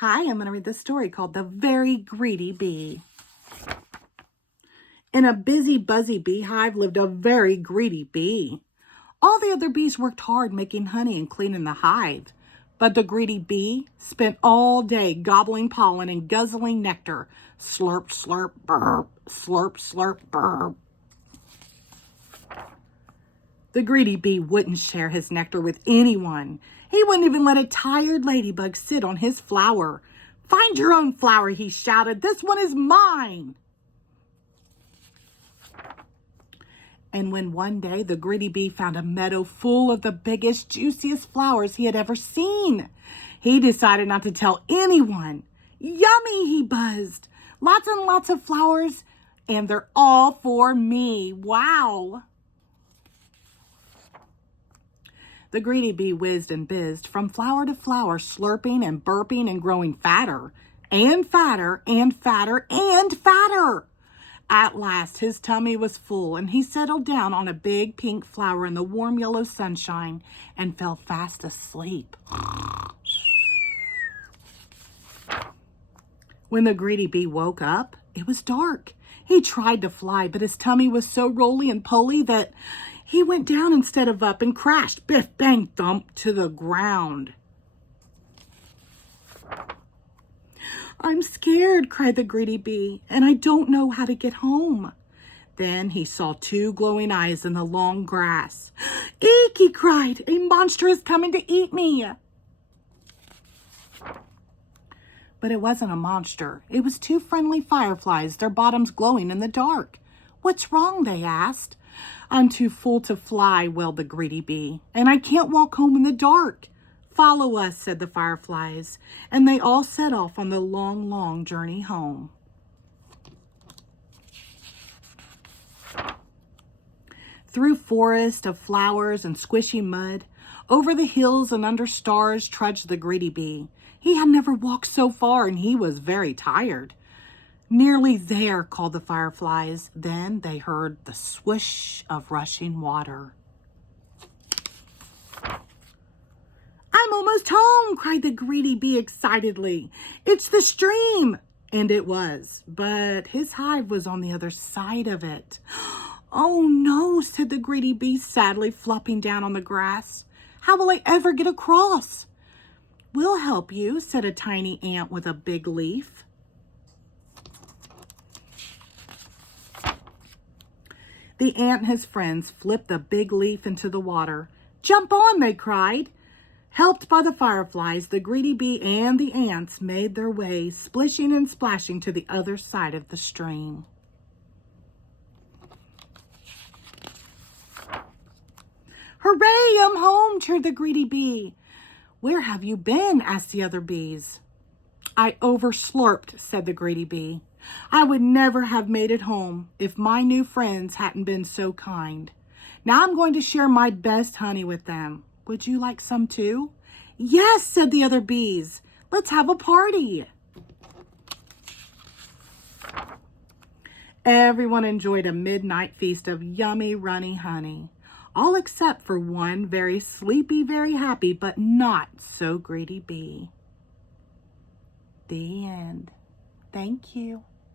Hi, I'm going to read this story called The Very Greedy Bee. In a busy, buzzy beehive lived a very greedy bee. All the other bees worked hard making honey and cleaning the hive. But the greedy bee spent all day gobbling pollen and guzzling nectar. Slurp, slurp, burp, slurp, slurp, burp. The greedy bee wouldn't share his nectar with anyone. He wouldn't even let a tired ladybug sit on his flower. "Find your own flower," he shouted. "This one is mine." And when one day the greedy bee found a meadow full of the biggest, juiciest flowers he had ever seen, he decided not to tell anyone. "Yummy," he buzzed. "Lots and lots of flowers, and they're all for me. Wow." The greedy bee whizzed and bizzed from flower to flower, slurping and burping and growing fatter and fatter and fatter and fatter. At last, his tummy was full, and he settled down on a big pink flower in the warm yellow sunshine and fell fast asleep. When the greedy bee woke up, it was dark. He tried to fly, but his tummy was so roly and poly that he went down instead of up and crashed, biff, bang, thump, to the ground. "I'm scared," cried the greedy bee, "and I don't know how to get home." Then he saw two glowing eyes in the long grass. "Eek!" he cried. "A monster is coming to eat me." But it wasn't a monster. It was two friendly fireflies, their bottoms glowing in the dark. "What's wrong?" they asked. "I'm too full to fly," wailed the greedy bee, "and I can't walk home in the dark." "Follow us," said the fireflies, and they all set off on the long, long journey home. Through forest of flowers and squishy mud, over the hills and under stars trudged the greedy bee. He had never walked so far, and he was very tired. "Nearly there," called the fireflies. Then they heard the swoosh of rushing water. "I'm almost home," cried the greedy bee excitedly. "It's the stream." And it was, but his hive was on the other side of it. "Oh no," said the greedy bee, sadly flopping down on the grass. "How will I ever get across?" "We'll help you," said a tiny ant with a big leaf. The ant and his friends flipped the big leaf into the water. "Jump on," they cried. Helped by the fireflies, the greedy bee and the ants made their way, splishing and splashing, to the other side of the stream. "Hooray, I'm home," cheered the greedy bee. "Where have you been?" asked the other bees. "I overslurped," said the greedy bee. "I would never have made it home if my new friends hadn't been so kind. Now I'm going to share my best honey with them. Would you like some too?" "Yes," said the other bees. "Let's have a party." Everyone enjoyed a midnight feast of yummy, runny honey, all except for one very sleepy, very happy, but not so greedy bee. The end. Thank you.